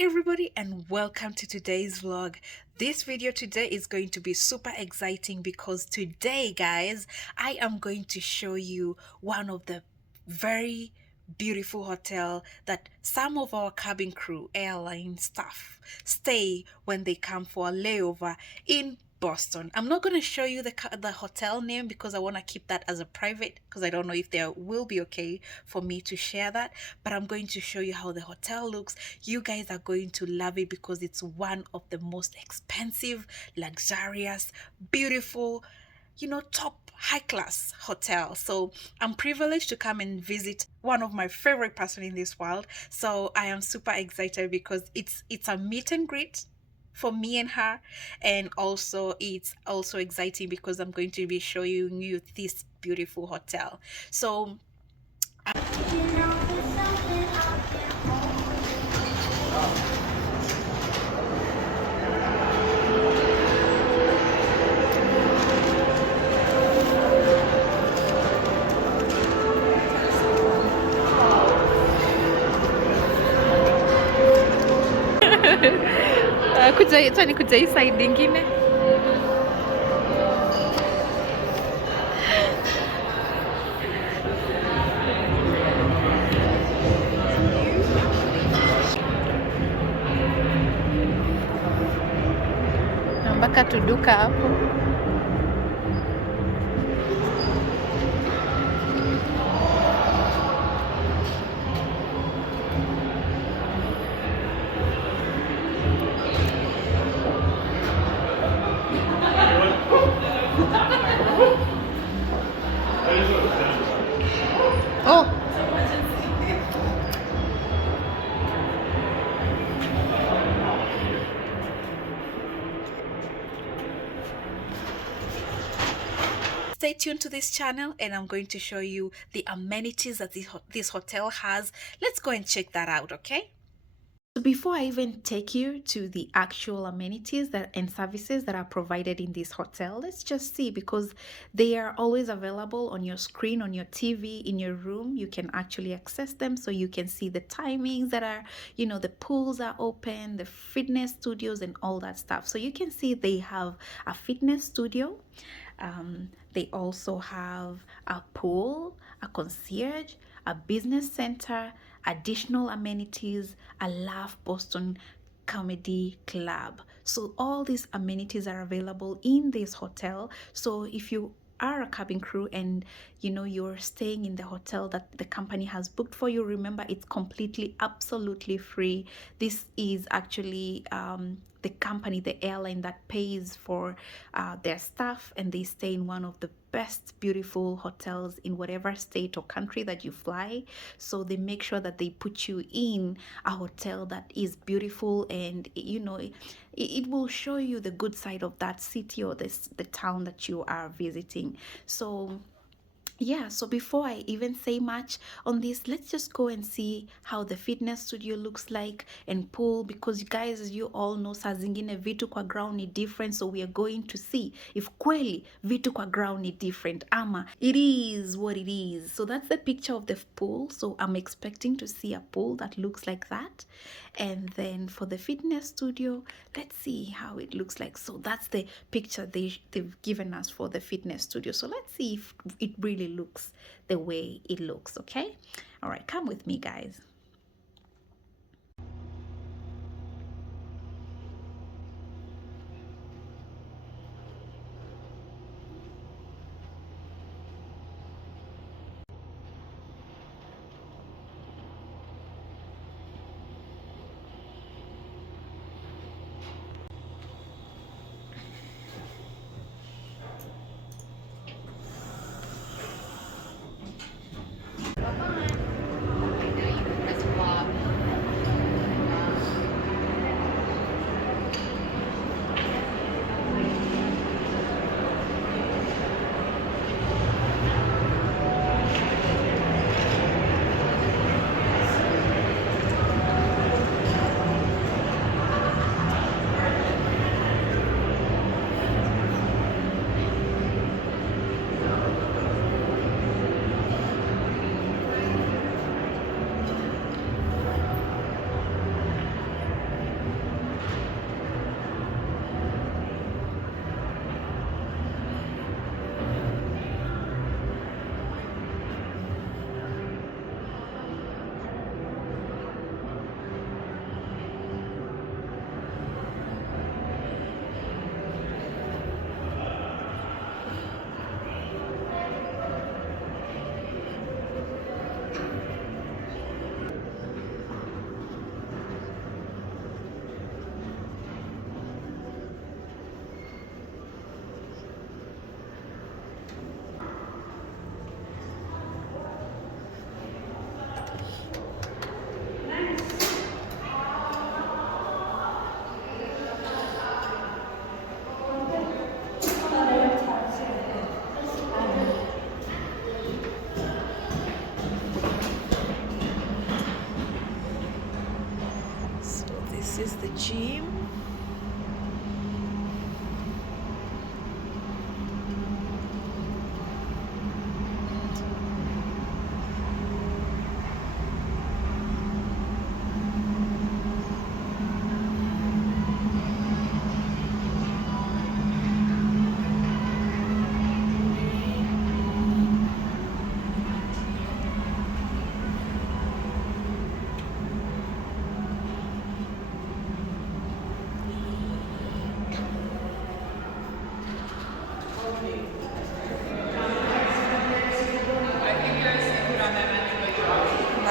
everybody, and welcome to today's vlog. This video today is going to be super exciting because today, guys, I am going to show you one of the very beautiful hotel that some of our cabin crew airline staff stay when they come for a layover in Boston. I'm not going to show you the hotel name because I want to keep that as a private, because I don't know if there will be okay for me to share that, but I'm going to show you how the hotel looks. You guys are going to love it because it's one of the most expensive, luxurious, beautiful, top high class hotel. So I'm privileged to come and visit one of my favorite person in this world. So I am super excited because it's a meet and greet for me and her, and also it's also exciting because I'm going to be showing you this beautiful hotel. So kuja hii side ingine. Mpaka tuduka hapo. Oh, stay tuned to this channel and I'm going to show you the amenities that this hotel has. Let's go and check that out, okay? So before I even take you to the actual amenities and services that are provided in this hotel, let's just see, because they are always available on your screen, on your TV, in your room. You can actually access them, so you can see the timings that are, the pools are open, the fitness studios and all that stuff. So you can see they have a fitness studio. They also have a pool, a concierge, a business center, additional amenities, a Laugh Boston comedy club. So all these amenities are available in this hotel. So if you are a cabin crew and you're staying in the hotel that the company has booked for you, remember, it's completely absolutely free. This is actually the company, the airline, that pays for their staff, and they stay in one of the best beautiful hotels in whatever state or country that you fly. So they make sure that they put you in a hotel that is beautiful, and it will show you the good side of that city or the town that you are visiting. So yeah, so before I even say much on this, let's just go and see how the fitness studio looks like and pool, because you guys, as you all know, saa zingine vitu kwa ground ni different. So we are going to see if kweli vitu kwa ground ni different ama it is what it is. So that's the picture of the pool. So I'm expecting to see a pool that looks like that. And then for the fitness studio, let's see how it looks like. So that's the picture they've given us for the fitness studio. So let's see if it really looks the way it looks. Okay, all right, come with me, guys. is the gym.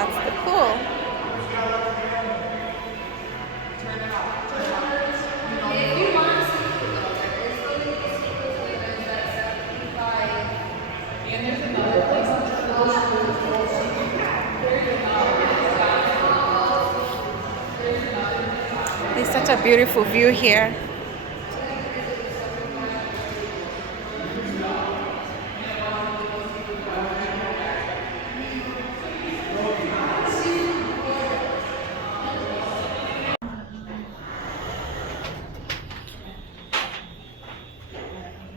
That's the pool. There's such a beautiful view here.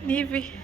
Navy.